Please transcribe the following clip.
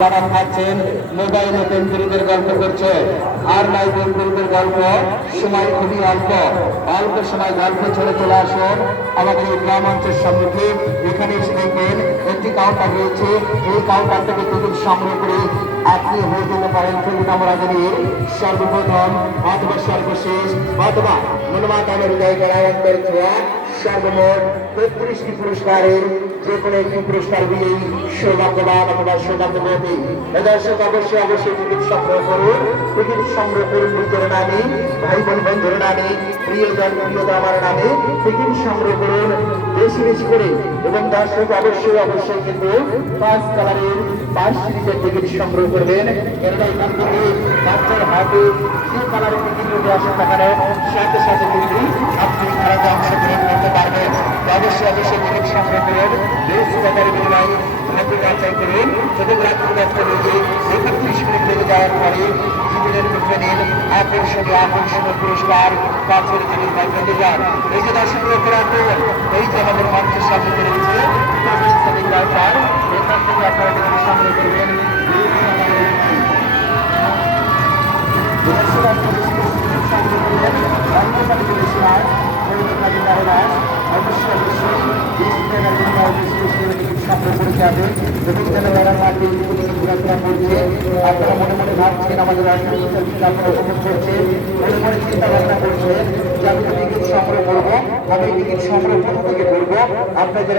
যারা খাচ্ছেন মোবাইলে পেন্সিলদের গল্প করছে আর নাই পেন্সিলদের গল্প সময় খুবই অল্প অল্প সময় গল্প ছেড়ে চলে আসুন আমাদের এই গ্রাম অঞ্চলের সম্মুখে এখানে এসে দেখবেন একটি কাউন্টার রয়েছে এই কাউন্টার থেকে টিকিট সংগ্রহ করে আপনি হয়ে যেতে পারেন টিকিট আমরা জানিয়ে সর্বপ্রথম অথবা সর্বশেষ অথবা মনোমাতামের হৃদয় করায়ন্তর ছোঁয়া সর্বমোট ৩৩টি পুরস্কারের যে কোনো একটি পুরস্কার দিয়েই সৌভাগ্যবান অথবা সৌভাগ্যবতী দর্শক অবশ্যই টিকিট সংগ্রহ করুন নিজের নামে ভাই বোন বন্ধুর নামে প্রিয়জন প্রিয়তমার নামে টিকিট সংগ্রহ করুন বেশি বেশি করে এবং দর্শক অবশ্যই কিন্তু ৫ কালারের ৫ সিরিজের টিকিট সংগ্রহ করবেন কেননা এখান থেকে বাচ্চার হাতে যে কালারের টিকিট যদি আসে থাকানো সাথে সাথে কিন্তু আপনি খেলাতে অংশগ্রহণ করতে পারবেন অবশ্যই টিকিট সংগ্রহ করুন বেশ টাকার বিনিময়ে হাতে যাচাই করুন এবং রাত্রি ১০টা বেজে ৩১ মিনিট লেগে যাওয়ার পরে জীবনের মুখে নিন আকর্ষণীয় পুরস্কার কাছের জিনিস পেতে যান এই যে দর্শক লক্ষ্য রাখুন এই যে আমাদের মঞ্চের সামনে রয়েছে এখান থেকে আপনারা টিকিট সংগ্রহ করবেন আপনারা মনে মনে ভাবছেন আমাদের আপনারা উপভোগ করছেন মনে মনে চিন্তা ভাবনা করছেন যে আমি টিকিট সংগ্রহ করবো আমি টিকিট সংগ্রহ কোথা থেকে করবো আপনাদের